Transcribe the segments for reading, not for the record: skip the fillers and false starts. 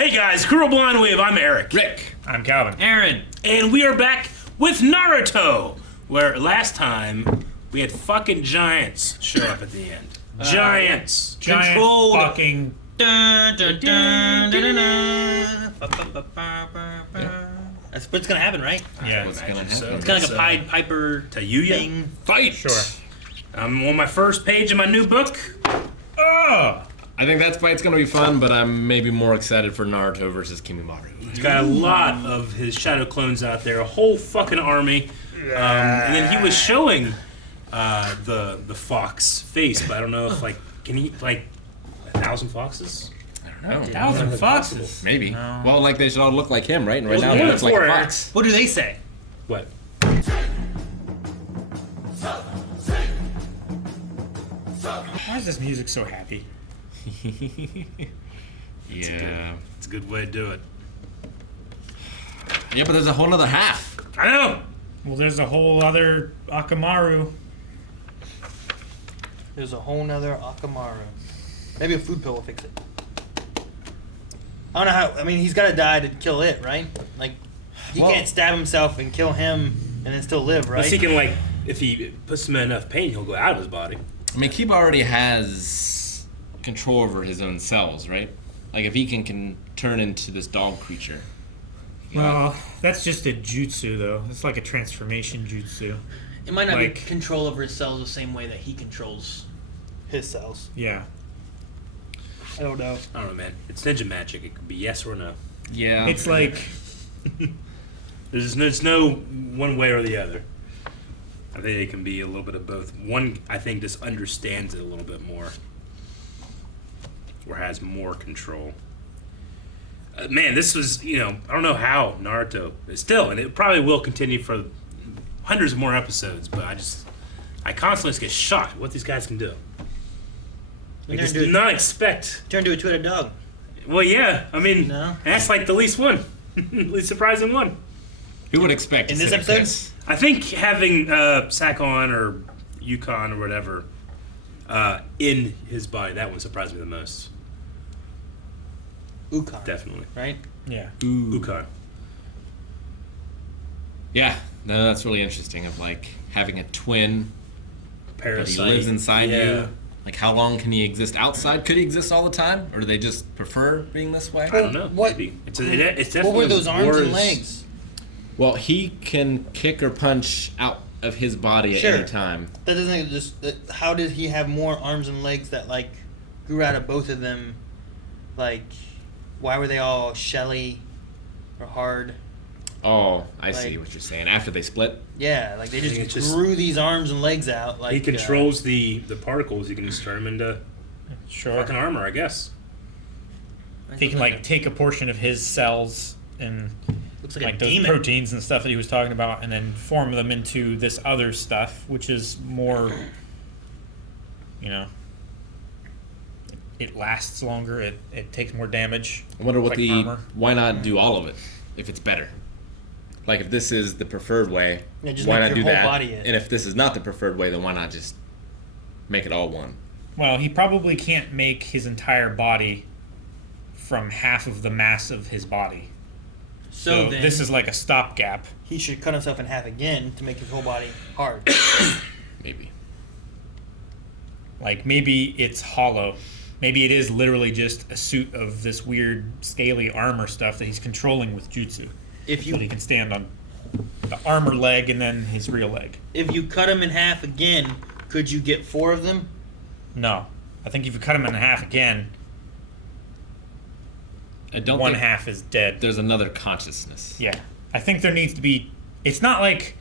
Hey guys, Kuro Blonde Wave, I'm Eric. Rick. I'm Calvin. Aaron. And we are back with Naruto, where last time we had fucking giants show up at the end. Giants. Giant Controlled. fucking... That's what's gonna happen, right? Yeah. What's gonna happen? So. It's kind of like a Pied Piper Tayuya. thing. Fight. Sure. I'm on my first page of my new book. Oh! I think that fight's gonna be fun, but I'm maybe more excited for Naruto versus Kimimaro. He's got a lot of his shadow clones out there, a whole fucking army. And then he was showing the fox face, but I don't know if can he 1,000 foxes? I don't know. 1,000 foxes. Maybe. No. Well, like they should all look like him, right? And right Well, now he one looks like for a Eric. fox. What do they say? What? Why is this music so happy? Yeah. It's a good way to do it. Yeah, but there's a whole other half. I know. Well, there's a whole other Akamaru. There's a whole nother Akamaru. Maybe a food pill will fix it. I don't know how. I mean, he's got to die to kill it, right? Like, he Well- can't stab himself and kill him and then still live, right? Unless he can, if he puts him in enough pain, he'll go out of his body. I mean, Kiba already has control over his own cells, right? Like, if he can turn into this dog creature. Well, that's just a jutsu, though. It's like a transformation jutsu. It might not like- be control over his cells the same way that he controls his cells. Yeah. I don't know. I don't know, man. It's ninja magic. It could be yes or no. Yeah. It's like... There's no one way or the other. I think it can be a little bit of both. One, I think, just understands it a little bit more, or has more control. Man, this was, I don't know how Naruto is still, and it probably will continue for hundreds of more episodes, but I constantly just get shocked at what these guys can do. I just did not expect. Turn to a two-headed dog. Well, yeah, I mean, No. that's like the least one. Least surprising one. Who would expect In to this see episode? this? I think having Sakon or Yukon or whatever in his body, that one surprised me the most. Ukon. Definitely. Right? Yeah. Ukon. Yeah. No, that's really interesting. Of having a twin, but he Parasite. lives inside Yeah. you. Like, how long can he exist outside? Could he exist all the time, or do they just prefer being this way? I don't know. What- Maybe. It's definitely What were those arms and wars- legs? Well, he can kick or punch out of his body at Sure. any time. That doesn't just. How did he have more arms and legs that grew out of both of them? Why were they all shelly or hard? Oh, I see Like- what you're saying. After they split? Yeah, they think it's just just- grew these arms and legs out. He controls the particles. He can just turn them into Sure. fucking armor, I guess. He can, take a portion of his cells and... looks like a those demon. proteins and stuff that he was talking about, and then form them into this other stuff, which is more, it lasts longer. It takes more damage. I wonder what Like armor. why not do all of it if it's better? Like, if this is the preferred way, Yeah, just why make not your do whole that? body it. And if this is not the preferred way, then why not just make it all one? Well, he probably can't make his entire body from half of the mass of his body. So then this is like a stopgap. he should cut himself in half again to make his whole body hard. Maybe. Like, maybe it's hollow. Maybe it is literally just a suit of this weird scaly armor stuff that he's controlling with jutsu. If So that he you can stand on the armor leg and then his real leg. cut him in half again, could you get 4 of them? No. I think if you cut him in half again, I don't one think half is dead. there's another consciousness. Yeah. I think there needs to be... It's not like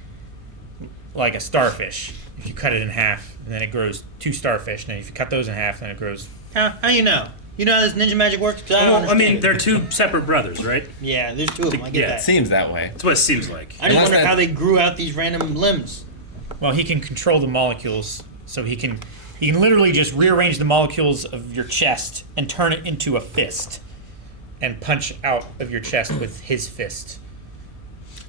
a starfish. If you cut it in half, and then it grows 2 starfish. And then if you cut those in half, then it grows... How you know? You know how this ninja magic works? 'Cause I don't Well, I understand. mean, they're two separate brothers, right? Yeah, there's 2 of them. I get Yeah, It that. seems that way. That's what it seems like. I just Unless wonder that- how they grew out these random limbs. Well, he can control the molecules, so he can literally just rearrange the molecules of your chest and turn it into a fist, and punch out of your chest with his fist.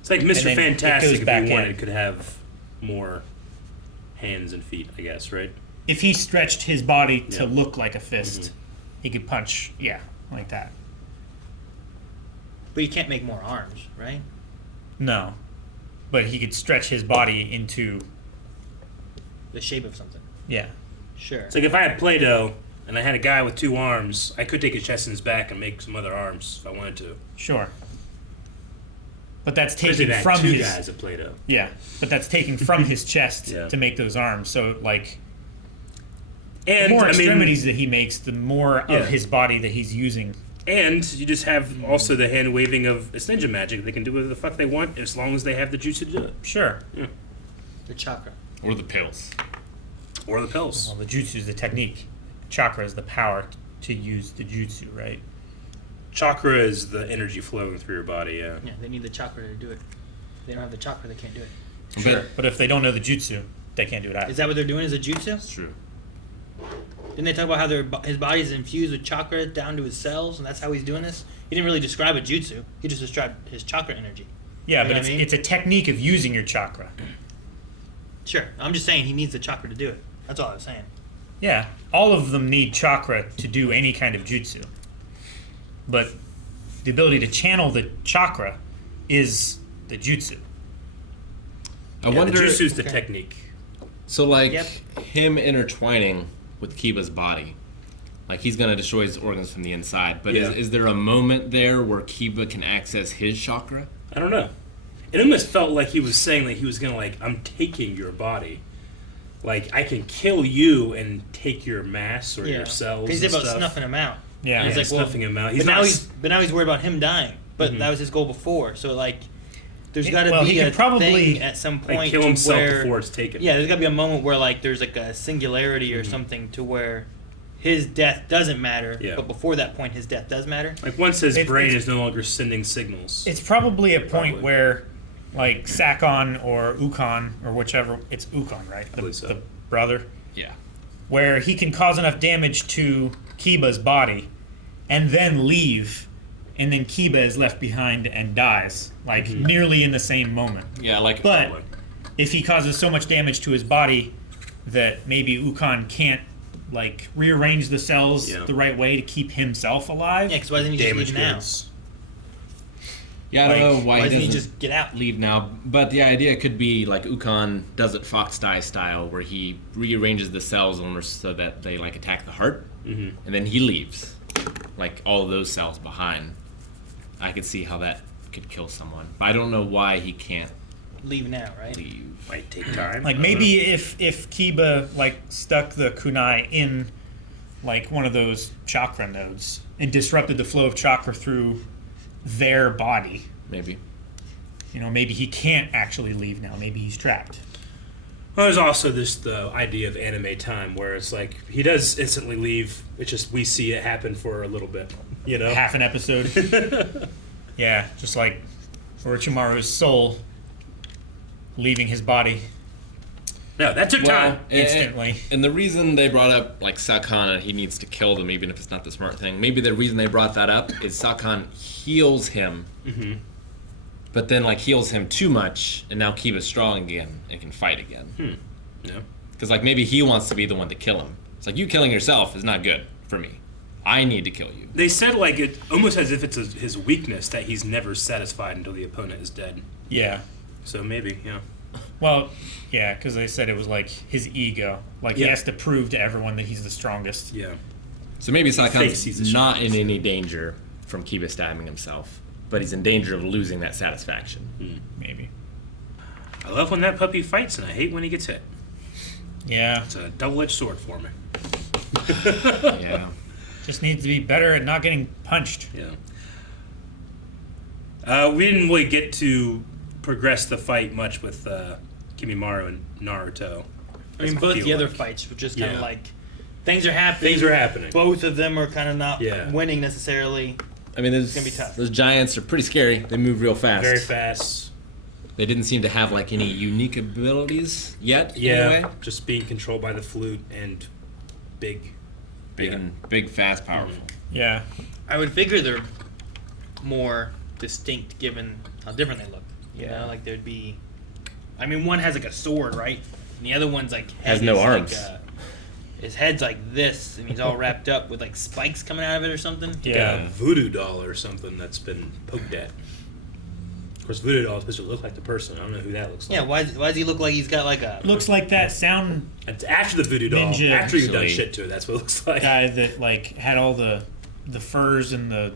It's like And Mr. then it Fantastic, goes if back he wanted, in. could have more hands and feet, I guess, right? If he stretched his body to Yeah. look like a fist, he could punch, like that. But he can't make more arms, right? No. But he could stretch his body into, The shape of something. yeah. Sure. It's like if I had Play-Doh and I had a guy with 2 arms, I could take his chest and his back and make some other arms if I wanted to. Sure. But that's Especially taken if I had from 2 his guys at Play-Doh. yeah. But that's taken from his chest Yeah. to make those arms. So like And the more I mean, extremities that he makes, the more Yeah. of his body that he's using. and you just have also the hand waving of it's ninja magic. They can do whatever the fuck they want as long as they have the jutsu to do it. Sure. The chakra. Or the pills. Or the pills. Well, the jutsu is the technique. Chakra is the power to use the jutsu, right? Chakra is the energy flowing through your body, yeah. Yeah, they need the chakra to do it. If they don't have the chakra, they can't do it. Sure. But if they don't know the jutsu, they can't do it either. Is that what they're doing as a jutsu? That's true. Didn't they talk about how his body is infused with chakra down to his cells, and that's how he's doing this? He didn't really describe a jutsu. He just described his chakra energy. Yeah, You but know it's, what I mean? it's a technique of using your chakra. Sure. I'm just saying he needs the chakra to do it. That's all I was saying. Yeah, all of them need chakra to do any kind of jutsu. But the ability to channel the chakra is the jutsu. I Yeah, wonder. the jutsu's the Okay. technique. So like Yep. him intertwining with Kiba's body, like he's gonna destroy his organs from the inside. But Yeah. is there a moment there where Kiba can access his chakra? I don't know. It almost felt like he was saying that he was gonna like, I'm taking your body. Like I can kill you and take your mass or your cells. He's and about stuff. snuffing him out. Yeah. He's Yeah, like, well, snuffing him out. He's but not now s- he's worried about him dying. But that was his goal before. So like, there's got to Well, be he a could probably, thing at some Like point kill to himself where before it's taken. yeah, there's got to be a moment where like there's like a singularity or something to where his death doesn't matter. Yeah. But before that point, his death does matter. Like once his It's- brain it's- is no longer sending signals. it's probably a point Probably. where, like, Sakon or Ukon, or whichever, it's Ukon, right? believe so. The brother. Yeah. Where he can cause enough damage to Kiba's body and then leave, and then Kiba is left behind and dies, like nearly in the same moment. Yeah, like But if he causes so much damage to his body that maybe Ukon can't like rearrange the cells Yeah. the right way to keep himself alive, Yeah, because why doesn't he just damage leave now? goods. yeah, I don't know like, why, Why he doesn't he doesn't just get out? leave now. But the idea could be like Ukon does it Fox Die style, where he rearranges the cells almost so that they like attack the heart, and then he leaves, like all of those cells behind. I could see how that could kill someone, but I don't know why he can't Leave now, right? leave. Might take time. like maybe if Kiba like stuck the kunai in like one of those chakra nodes and disrupted the flow of chakra through their body, Maybe. you know, maybe he can't actually leave now. Maybe he's trapped. Well, there's also the idea of anime time where it's like he does instantly leave. It's just we see it happen for a little bit, you know. Half an episode. Yeah, just like Orochimaru's soul leaving his body No, that took time. instantly. And the reason they brought up like Sakana, he needs to kill them, even if it's not the smart thing. Maybe the reason they brought that up is Sakan heals him, but then like heals him too much, and now Kiba's strong again and can fight again. Yeah. Because like maybe he wants to be the one to kill him. It's like you killing yourself is not good for me. I need to kill you. They said like it almost as if it's his weakness that he's never satisfied until the opponent is dead. Yeah. So maybe, yeah. Well, yeah, because they said it was like his ego. Like he Yeah. has to prove to everyone that he's the strongest. Yeah. So maybe Thinks he's the Sakan's not in strongest. any danger from Kiba stabbing himself, but he's in danger of losing that satisfaction. Maybe. I love when that puppy fights, and I hate when he gets hit. Yeah. It's a double-edged sword for me. Yeah. Just needs to be better at not getting punched. Yeah. We didn't really get to progress the fight much with Kimimaro and Naruto. I mean, I both feel the other like. fights were just kind of Yeah. like things are happening. Things are happening. Both of them are kind of not Yeah. winning necessarily. I mean, gonna be tough. those giants are pretty scary. They move real fast. Very fast. They didn't seem to have like any unique abilities yet. Yeah. Anyway. Just being controlled by the flute and big. Big Yeah. and big, fast, powerful. Yeah. I would figure they're more distinct given how different they look. You Yeah. know, like there'd be. I mean, one has like a sword, right? And the other one's like Has heavy no as, arms. Like, his head's like this, and he's all wrapped up with like spikes coming out of it or something. Yeah, a voodoo doll or something that's been poked at. Of course, voodoo doll is supposed to look like the person. I don't know who that looks like. Yeah, why does he look like he's got like a... Looks like that sound It's after the voodoo doll, Ninja, after you've done actually. shit to it, that's what it looks like. guy that like had all the furs and the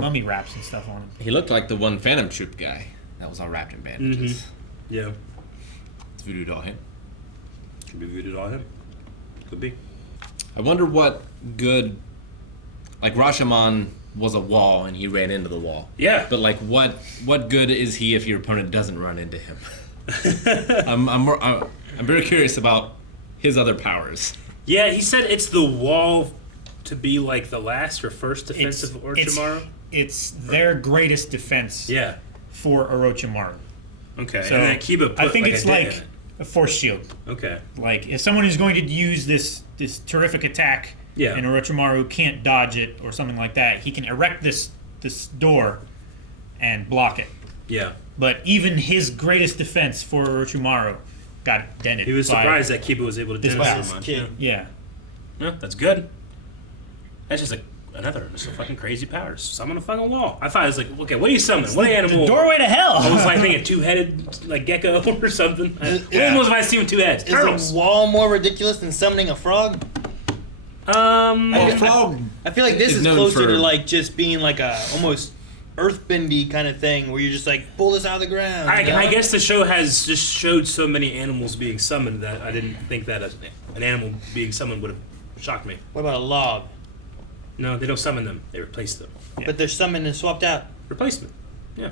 mummy wraps and stuff on him. He looked like the one Phantom Troop guy that was all wrapped in bandages. Yeah, It's voodoo doll him. could be voodoo doll him. Could be. I wonder what good, like Rashomon was a wall and he ran into the wall. Yeah. But like, what good is he if your opponent doesn't run into him? I'm very curious about his other powers. Yeah, he said it's the wall to be like the last or first defense of Orochimaru. It's their greatest defense Yeah. for Orochimaru. Okay. So and then Kiba put I think like it's a dent like in it. a force shield. Okay. Like if someone is going to use this terrific attack, Yeah. and Orochimaru can't dodge it or something like that, he can erect this door and block it. Yeah. But even his greatest defense for Orochimaru got dented. He was by- surprised that Kiba was able to do This it last so much. kid. Yeah. Yeah, that's good. That's just another fucking crazy powers. Summon a fucking wall. I thought it was like, okay, what do you summon? What animal? The doorway to hell. I was like thinking two-headed like gecko or something. What Yeah. animals have I seen with two heads? Is Turtles. a wall more ridiculous than summoning a frog? Well, Frog. I feel like this is is known closer for- to like just being like a almost earthbendy kind of thing where you're just like pull this out of the ground. you know? I guess the show has just showed so many animals being summoned that I didn't think that an animal being summoned would have shocked me. What about a log? No, they don't summon them. They replace them. But they're summoned and swapped out. Replacement. Yeah.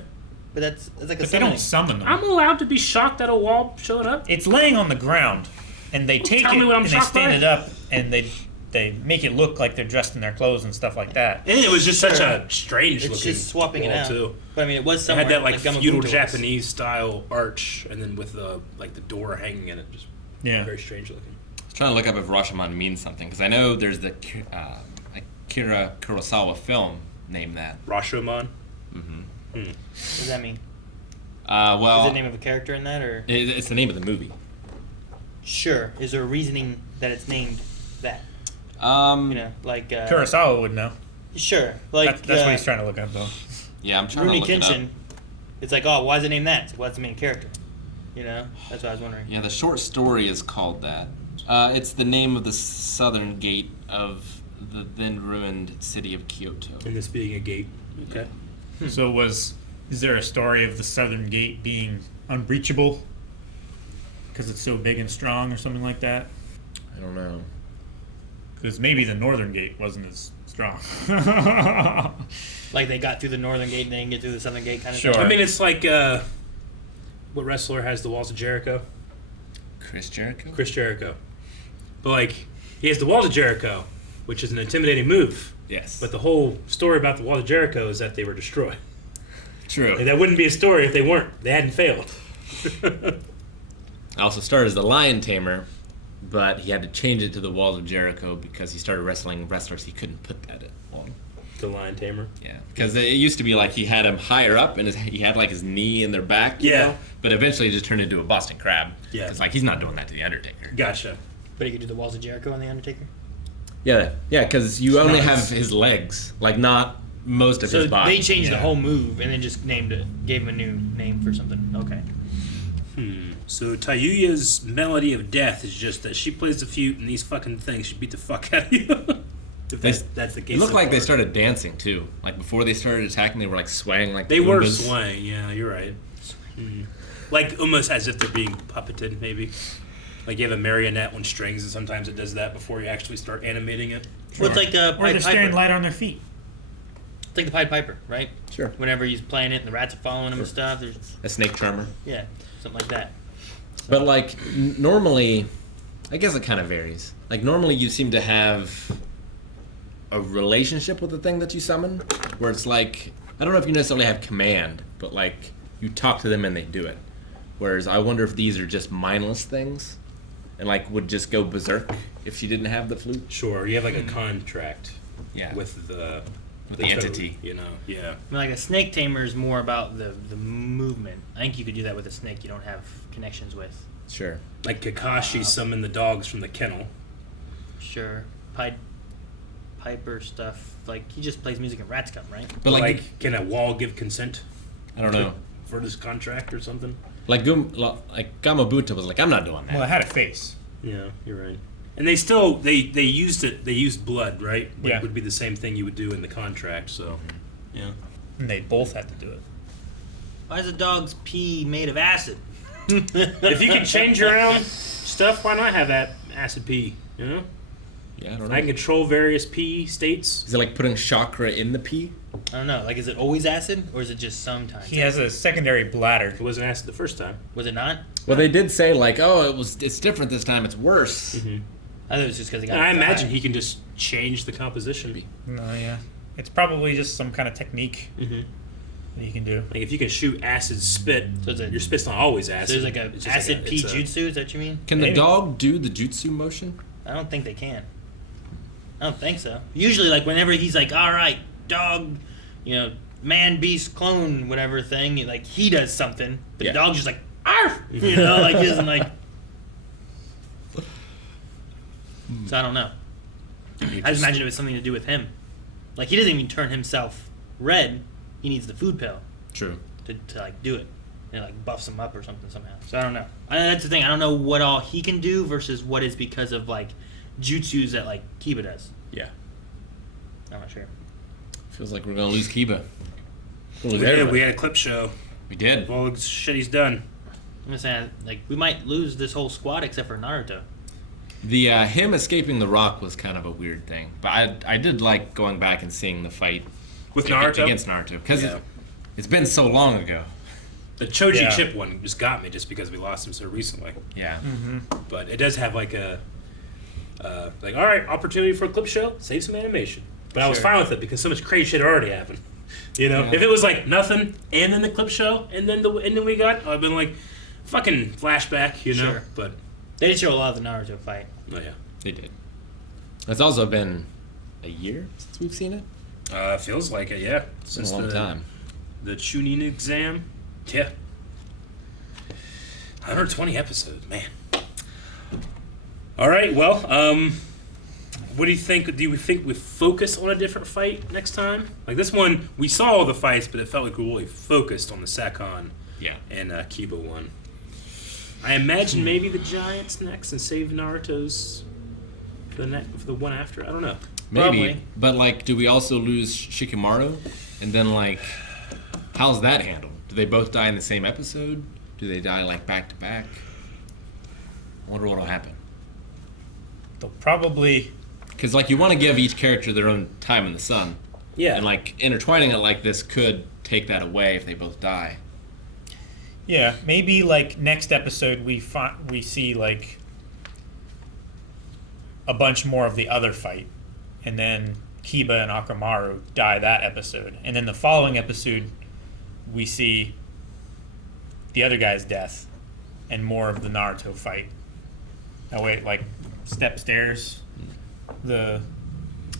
But that's like a But they summoning. don't summon them. I'm allowed to be shocked at a wall showing up. It's laying on the ground, and they take Tell it me what I'm and they shocked stand by. it up, and they make it look like they're dressed in their clothes and stuff like that. And it was just such Sure. a strange It's looking just swapping it wall, out. too. But I mean, it was It somewhere. had that like Gamabuto feudal was. Japanese style arch, and then with the the door hanging in it, just Yeah. very strange looking. I was trying to look up if Rashomon means something because I know there's the Akira Kurosawa film named that. Rashomon. What does that mean? Well, Is it the name of a character in that, or it's the name of the movie. sure? Is there a reasoning that it's named that? Um, You know, like Kurosawa would know. sure, like That's what he's trying to look up, though. yeah, I'm trying Rooney to look it up. Kenshin. It's like, oh, why is it named that? It's like, what's the main character? You know, that's what I was wondering. Yeah, the short story is called that. It's the name of the southern gate of the then ruined city of Kyoto. And this being a gate. Okay. So is there a story of the Southern Gate being unbreachable because it's so big and strong, or something like that? I don't know. Because maybe the Northern Gate wasn't as strong. Like they got through the northern gate and they didn't get through the southern gate, kind of Sure. thing. I mean, it's like what wrestler has the walls of Jericho? Chris Jericho? Chris Jericho. But like, he has the walls of Jericho, which is an intimidating move. Yes. But the whole story about the walls of Jericho is that they were destroyed. True. Like, that wouldn't be a story if they weren't. They hadn't failed. I also started as the Lion Tamer, but he had to change it to the Walls of Jericho because he started wrestling wrestlers he couldn't put that on. The Lion Tamer. Yeah, because it used to be like he had him higher up and he had like his knee in their back. You Yeah. know? But eventually it just turned into a Boston Crab. Yeah. Because like he's not doing that to the Undertaker. Gotcha. But he could do the walls of Jericho on the Undertaker. Yeah, yeah, because you only Nice. have his legs, like not most of So his body. they changed the Yeah. whole move and then just named it, gave him a new name for something. Okay. So Tayuya's melody of death is just that she plays the flute and these fucking things should beat the fuck out of you. If that's the case. It looked so like they far. started dancing too. Like before they started attacking, they were like swaying like They were Goombas. swaying, yeah, you're right. Like almost as if they're being puppeted, maybe. Like you have a marionette on strings, and sometimes it does that before you actually start animating it. Well, it's like or they're Pied staring Piper. light on their feet. It's like the Pied Piper, right? Sure. Whenever he's playing it and the rats are following him and stuff, there's A snake charmer. yeah, something like that. But like normally, I guess it kind of varies. Like normally you seem to have a relationship with the thing that you summon, where it's like, I don't know if you necessarily have command, but like you talk to them and they do it. Whereas I wonder if these are just mindless things and like would just go berserk if she didn't have the flute. Sure, you have like a contract Yeah. with the With the toad, entity. you know. Yeah. I mean, like a snake tamer is more about the movement. I think you could do that with a snake you don't have connections with. Sure. Like Kakashi summoned the dogs from the kennel. Sure. Piper stuff. Like, he just plays music in Rat Scum, right? But like, can a wall give consent I don't know. for this contract or something? Like Gamabuta was like, I'm not doing that. Well, it had a face. Yeah, you're right. And they still they used it. They used blood, right? Which Yeah. would be the same thing you would do in the contract. So, yeah. And they both had to do it. Why is a dog's pee made of acid? If you can change your own stuff, why not have that acid pee? You know, Yeah, I don't know. I can control various pee states. Is it like putting chakra in the pee? I don't know. Like, is it always acid, or is it just sometimes? He has a secondary bladder. It wasn't acid the first time. Was it not? Well, they did say like, oh, it's different this time. It's worse. Mm-hmm. I thought it was just because he got. I it imagine dry. he can just change the composition. No, yeah. It's probably just some kind of technique Mm-hmm. that he can do. Like if you can shoot acid spit, So is it- your spit's not always acid. So there's like a It's just acid pee it's a- jutsu. Is that what you mean? Can the Maybe. dog do the jutsu motion? I don't think they can. I don't think so. Usually, like whenever he's like, "All right, dog," man, beast, clone, whatever thing, like he does something, but Yeah. the dog's just like, "Arf," like he doesn't like. So I don't know. I just imagine it was something to do with him. Like he doesn't even turn himself red. He needs the food pill True. to like do it, and it, like buffs him up or something somehow. So I don't know. That's the thing. I don't know what all he can do versus what is because of like jutsus that like Kiba does. Yeah. I'm not sure. Feels like we're gonna lose Kiba. We'll lose We everybody. had a clip show. We did. of all the shit he's done. I'm just saying, like we might lose this whole squad except for Naruto. The him escaping the rock was kind of a weird thing, but I did like going back and seeing the fight With Naruto? against Naruto because Yeah. it's been so long ago. The Choji Yeah. Chip one just got me just because we lost him so recently. Yeah. But it does have like a like, all right, opportunity for a clip show, save some animation. But I was Sure. fine with it because so much crazy shit already happened. You know, Yeah. if it was like nothing and then the clip show and then we got, I've been like, fucking flashback, you know. Sure. But They did show a lot of the Naruto fight. oh yeah, They did. It's also been a year since we've seen it. feels like it. Yeah, It's been a long time. The Chunin exam. Yeah, 120 episodes, man. All right, well, what do you think? Do you think we focus on a different fight next time? Like this one, we saw all the fights, but it felt like we really focused on the Sakon Yeah. and Kiba one. I imagine maybe the Giants next and save Naruto's for the one after. I don't know. Maybe. Probably. But like, do we also lose Shikamaru? And then like, how's that handled? Do they both die in the same episode? Do they die like back to back? I wonder what'll happen. They'll probably. Because like, you want to give each character their own time in the sun. Yeah, And like, intertwining it like this could take that away if they both die. Yeah, maybe like next episode we see like a bunch more of the other fight, and then Kiba and Akamaru die that episode, and then the following episode we see the other guy's death and more of the Naruto fight. That way, like step stairs, the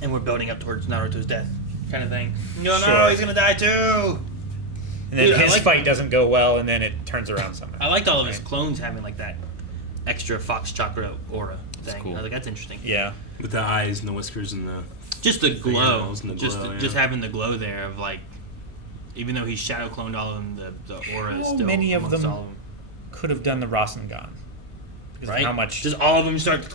And we're building up towards Naruto's death, kind of thing. No, Sure. he's gonna die too. and then Dude, I his like- fight doesn't go well, and then it turns around somehow. I liked all of his Right. clones having like that extra fox chakra aura thing. cool. I was like, that's interesting. Yeah, with the eyes and the whiskers and the. Just the glow, Fingernails and the just glow, just yeah. having the glow there of like, even though he's shadow cloned all of them, the aura is How still many of amongst them- all of them. could have done the Rasengan because Right? of how much. Just all of them start.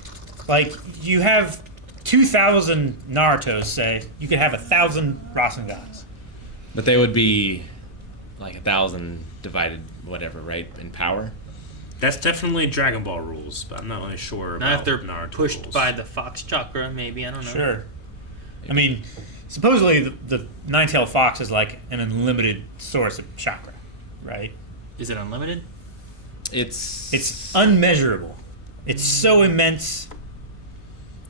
Like, you have 2,000 Narutos, say. You could have 1,000 Rasengans. But they would be like 1,000 divided whatever, right? In power. That's definitely Dragon Ball rules, but I'm not really sure Not about if they're Naruto pushed rules. by the fox chakra, maybe. I don't know. Sure. I mean, supposedly the Nine-Tailed Fox is like an unlimited source of chakra, right? Is it unlimited? It's unmeasurable. It's so immense.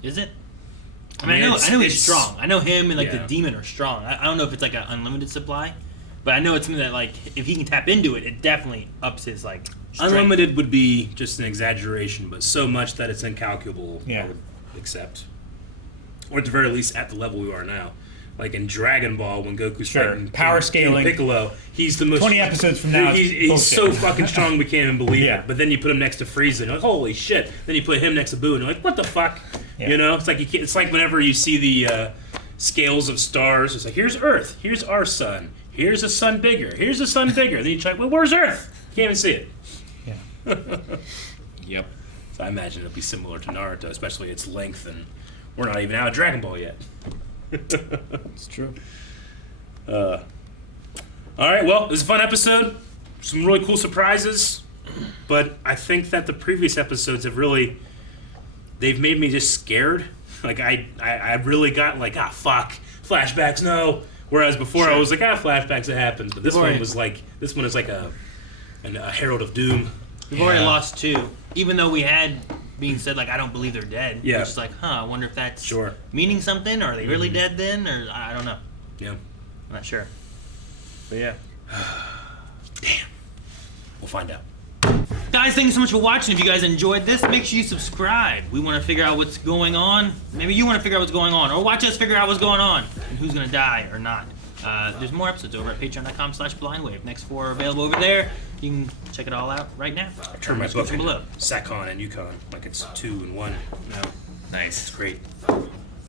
Is it? I I mean, mean, I know he's it's- strong. I know him and like yeah. the demon are strong. I don't know if it's like an unlimited supply, but I know it's something that like if he can tap into it, it definitely ups his like strength. Unlimited would be just an exaggeration, but so much that it's incalculable. Yeah. I would accept, or at the very least, at the level we are now. Like in Dragon Ball, when Goku's Sure. fighting Power King scaling. Piccolo, he's the most 20 episodes from now, He's, it's he's so bullshit. fucking strong we can't even believe Yeah. it. But then you put him next to Frieza, and you're like, holy shit. Then you put him next to Boo, and you're like, what the fuck? Yeah. You know, it's like it's like whenever you see the scales of stars. It's like here's Earth, here's our sun, here's a sun bigger, here's a sun bigger. Then you check, well, where's Earth? You can't even see it. Yeah. Yep. So I imagine it'll be similar to Naruto, especially its length, and we're not even out of Dragon Ball yet. It's true. All right, well, it was a fun episode. Some really cool surprises, but I think that the previous episodes have really, they've made me just scared. Like I really got like, fuck, flashbacks, no. Whereas before I was like, flashbacks, it happens. But this one was like, this one is like a herald of doom. We've already lost 2, even though we had being said like I don't believe they're dead. Yeah. It's just like, I wonder if that's Sure. meaning something. Or are they really dead then? Or I don't know. Yeah. I'm not sure. But yeah. Damn. We'll find out. Guys, thank you so much for watching. If you guys enjoyed this, make sure you subscribe. We want to figure out what's going on. Maybe you want to figure out what's going on, or watch us figure out what's going on and who's gonna die or not. There's more episodes over at patreon.com/blindwave. Next 4 are available over there. You can check it all out right now. I turned my book Description into below. Sakon and Yukon like it's 2 and 1 now. Nice. It's great.